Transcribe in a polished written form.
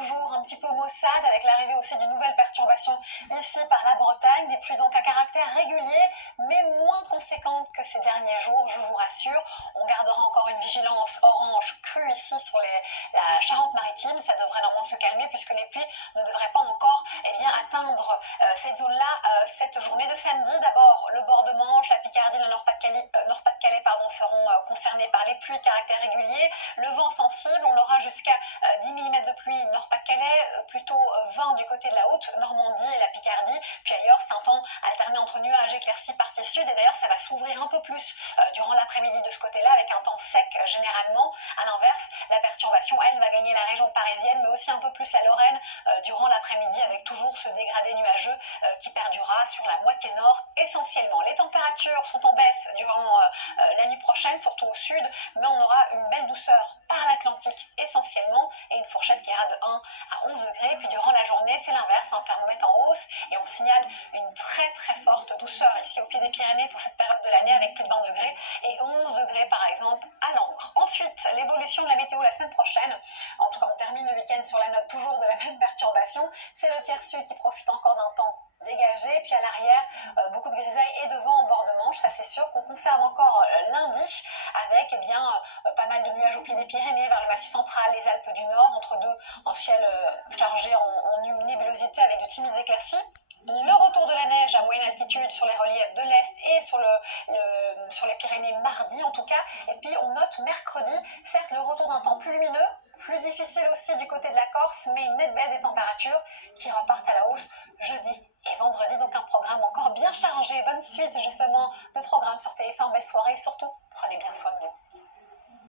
toujours un petit peu maussade avec l'arrivée aussi d'une nouvelle perturbation ici par la Bretagne. Des pluies donc à caractère régulier, mais moins conséquentes que ces derniers jours, je vous rassure. On gardera encore une vigilance orange crue ici sur la Charente-Maritime. Ça devrait normalement se calmer puisque les pluies ne devraient pas encore atteindre cette zone-là cette journée de samedi. D'abord, le bord de Manche, la Picardie, le Nord-Pas-de-Calais seront concernés par les pluies caractère régulier. Le vent sensible, on aura jusqu'à 10 mm de pluie Nord-Pas-de-Calais, plutôt 20 du côté de la Haute-Normandie et la Picardie. Puis ailleurs, c'est un temps alterné entre nuages éclaircis partie sud. Et d'ailleurs, ça va s'ouvrir un peu plus durant l'après-midi de ce côté-là avec un temps sec généralement. À l'inverse, la perturbation, elle, va gagner la région parisienne, mais aussi un peu plus la Lorraine durant l'après-midi avec toujours ce dégradé nuageux qui perdurera sur la moitié nord essentiellement. Les températures sont en baisse durant la nuit prochaine, surtout au sud, mais on aura une belle douceur par l'Atlantique essentiellement et une fourchette qui ira de 1 à 11 degrés. Puis durant la journée, c'est l'inverse, un thermomètre en hausse et on signale une très très forte douceur ici au pied des Pyrénées pour cette période de l'année avec plus de 20 degrés et 11 degrés par exemple à Langres. Ensuite, l'évolution de la météo la semaine prochaine. En tout cas, on termine le week-end sur la note toujours de la même perturbation. C'est le tiers sud qui profite encore d'un temps dégagé, puis à l'arrière, beaucoup de grisailles et de vent en bord de Manche, ça c'est sûr qu'on conserve encore lundi avec pas mal de nuages au pied des Pyrénées, vers le Massif central, les Alpes du Nord, entre deux en ciel chargé en nébulosité avec de timides éclaircies. Le retour de la neige à moyenne altitude sur les reliefs de l'Est et sur les Pyrénées mardi en tout cas. Et puis on note mercredi, certes le retour d'un temps plus lumineux, plus difficile aussi du côté de la Corse, mais une nette baisse des températures qui repartent à la hausse jeudi et vendredi. Donc un programme encore bien chargé. Bonne suite justement de programmes sur TF1. Belle soirée et surtout, prenez bien soin de vous.